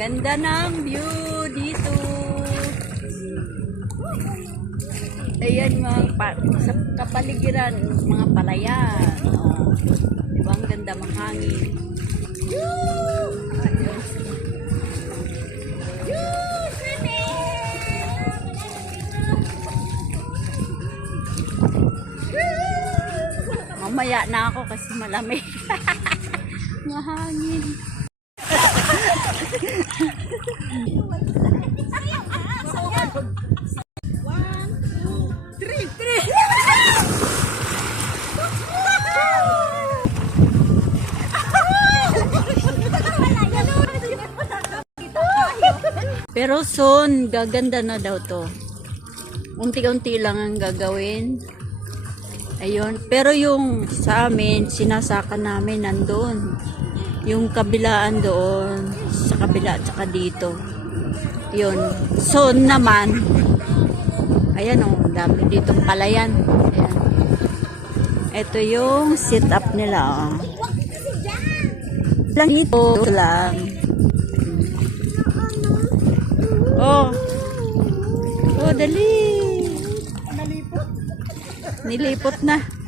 Ganda ng view dito. Ayan mga pa, sa kapaligiran, mga palayan. Oh, diba ang ganda mahangin? Woo! Mamaya na ako kasi malamig. Mahangin. Pero soon, gaganda na daw to. Unti-unti lang ang gagawin. Ayun. Pero yung sa amin, sinasaka namin nandun. Yung kabilaan doon, sa kabila at saka dito. Yun. Soon naman, ayan o, ang dami ditong palayan. Ayan. Ito yung sit up nila. Oh. Lang ito lang. Oh. Oh, dali. Nilipot na.